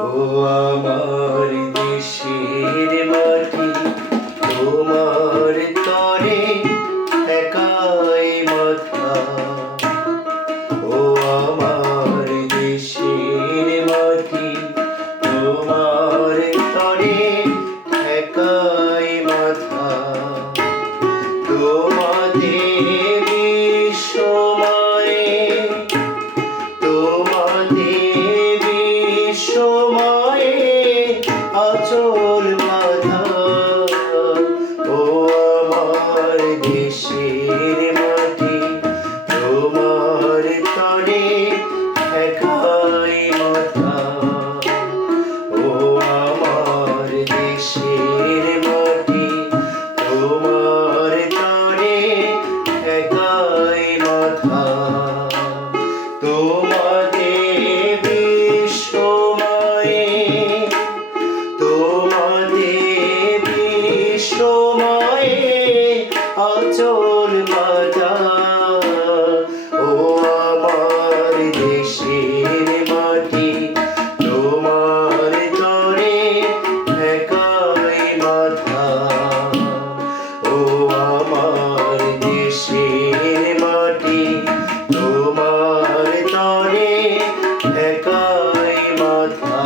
ও আমার দেশের মাটি, তোমার তরে একাই মাথা। ও আমার দেশের মাটি, তোমার তরে একাই মাথা। তোমাদের বিশ্বময়ে, তোমাদের বিশ্বময়ে আচল বাঁধা। ও আমার দেশের মাটি, তোমার তরে একাই মাথা। ও আমার দেশের মাটি, তোমার তরে একাই মাথা। তোমাদের বিশ্বময়ে, তোমাদের বিশ্বময়ে আচল বাঁধা। ও আমার দেশের মাটি, তোমার তরে একাই মাথা। ও আমার দেশের মাটি, তোমার তরে একাই মাথা।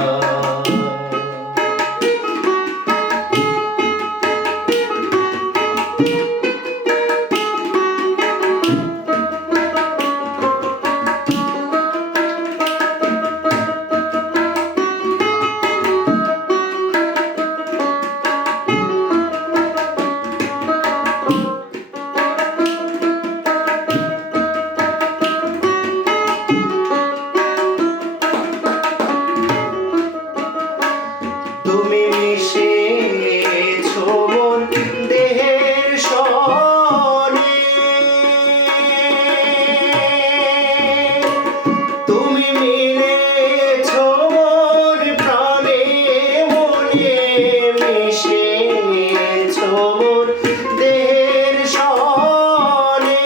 তুমি মিশেছো মন দেহের সনে, তুমি মিলেছো মন প্রাণে মনে, মিশেছো মন দেহের সনে।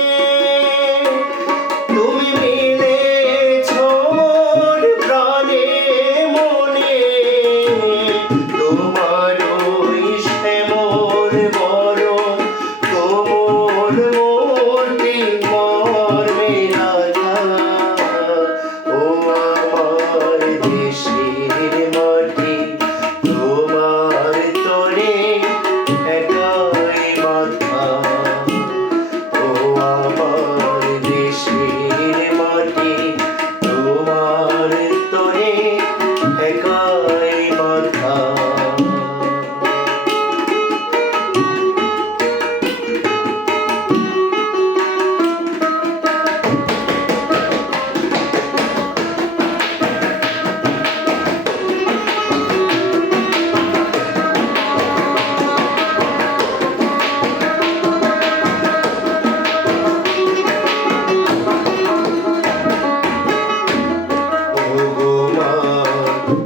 তুমি মিলেছো মন প্রাণে মনে, তোমার ওই শ্যামল বরণ কোমল মূর্তি মর্মে রাধা। ও আমার দেশের মাটি, তোমার তরে একাই মাথা। ও আমার দেশের মাটি, তোমার তরে একাই মাথা।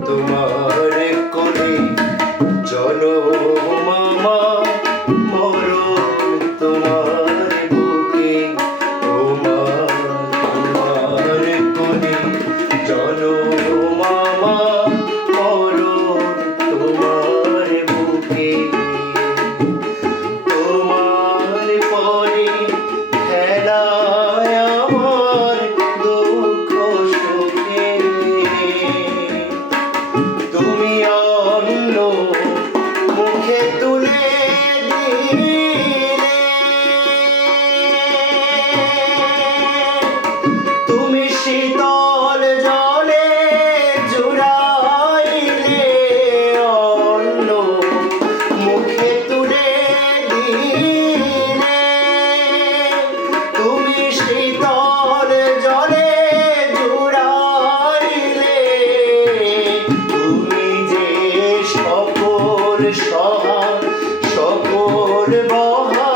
তোমার কোলে জনম আমার মরণ তোমার বুকে। ও মা তোমার কোলে জনম আমার মরণ তোমার বুকে। তোমার পরে খেলায় আমার দুঃখ সুখে। তুমি অন্য মুখে তুলে দিলে, তুমি শীতল জলে জুড়াইলে, অন্য মুখে তুলে দিলে। তুমি শীতল জলে জুড়াইলে, তুমি যে সকল সহা সকল বহা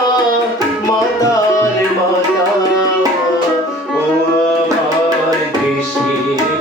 মাতার মাতা। ও আমার দেশের